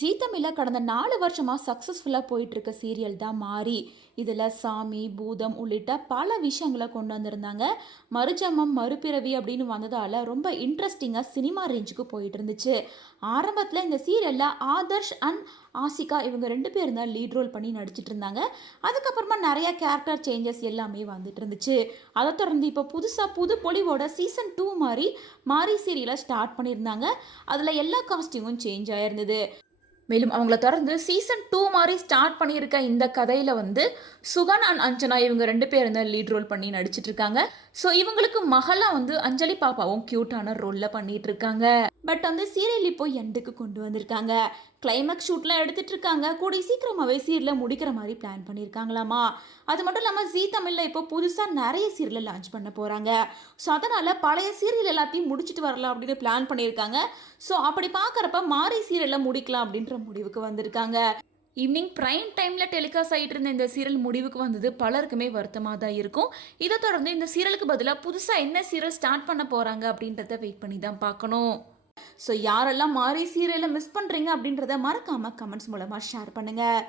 ஜீ தமிழ்ல கடந்த 4 வருஷமா சக்ஸஸ்ஃபுல்லா போயிட்டு இருக்க சீரியல் தான் மாரி. இதுல சாமி, பூதம் உள்ளிட்ட பல விஷயங்கள கொண்டு வந்திருந்தாங்க. மறுஜென்மம், மறுபிறவி அப்படின்னு வந்ததால ரொம்ப இன்ட்ரஸ்டிங்கா சினிமா ரேஞ்சுக்கு போயிட்டு இருந்துச்சு. ஆரம்பத்துல இந்த சீரியல்ல ஆதர்ஷ் அண்ட் ஆசிகா இவங்க 2 பேரும் தான் லீட் ரோல் பண்ணி நடிச்சிட்டு இருந்தாங்க. அதுக்கப்புறமா நெறைய கேரக்டர் சேஞ்சஸ் எல்லாமே வந்துட்டு இருந்துச்சு. அத தொடர்ந்து இப்போ புதுசா புது பொலிவோட சீசன் 2 மாரி சீரியல ஸ்டார்ட் பண்ணியிருந்தாங்க. அதுல எல்லா காஸ்டியூமும் சேஞ்ச் ஆயிருந்தது. மேலும் அவங்கள தொடர்ந்து சீசன் 2 மாரி ஸ்டார்ட் பண்ணியிருக்க இந்த கதையில வந்து சுகன் அண்ட் அஞ்சனா இவங்க 2 பேரும் தான் லீட் ரோல் பண்ணி நடிச்சிட்டு இருக்காங்க. ஸோ இவங்களுக்கு மகளா வந்து அஞ்சலி பாப்பாவும் கியூட்டான ரோல்ல பண்ணிட்டு இருக்காங்க. பட் வந்து சீரியல் இப்போ எண்டுக்கு கொண்டு வந்திருக்காங்க. கிளைமேக்ஸ் ஷூட்லாம் எடுத்துட்டு இருக்காங்க. கூடிய சீக்கிரமாவே சீரியலை முடிக்கிற மாதிரி பிளான் பண்ணியிருக்காங்களாமா. அது மட்டும் இல்லாமல் ஜீ தமிழ்ல இப்போ புதுசாக நிறைய சீரியலை லான்ச் பண்ண போறாங்க. ஸோ அதனால பழைய சீரியல் எல்லாத்தையும் முடிச்சிட்டு வரலாம் அப்படின்னு பிளான் பண்ணியிருக்காங்க. ஸோ அப்படி பார்க்குறப்ப மாரி சீரியலை முடிக்கலாம் அப்படின்ற முடிவுக்கு வந்திருக்காங்க. ஈவினிங் பிரைம் டைமில் டெலிகாஸ்ட் ஆகிட்டு இருந்த இந்த சீரியல் முடிவுக்கு வந்தது பலருக்குமே வருத்தமாக தான் இருக்கும். இதை தொடர்ந்து இந்த சீரியலுக்கு பதிலாக புதுசாக என்ன சீரியல் ஸ்டார்ட் பண்ண போகிறாங்க அப்படின்றத வெயிட் பண்ணி தான் பார்க்கணும். ஸோ யாரெல்லாம் மாரி சீரியலை மிஸ் பண்ணுறீங்க அப்படின்றத மறக்காமல் கமெண்ட்ஸ் மூலமாக ஷேர் பண்ணுங்கள்.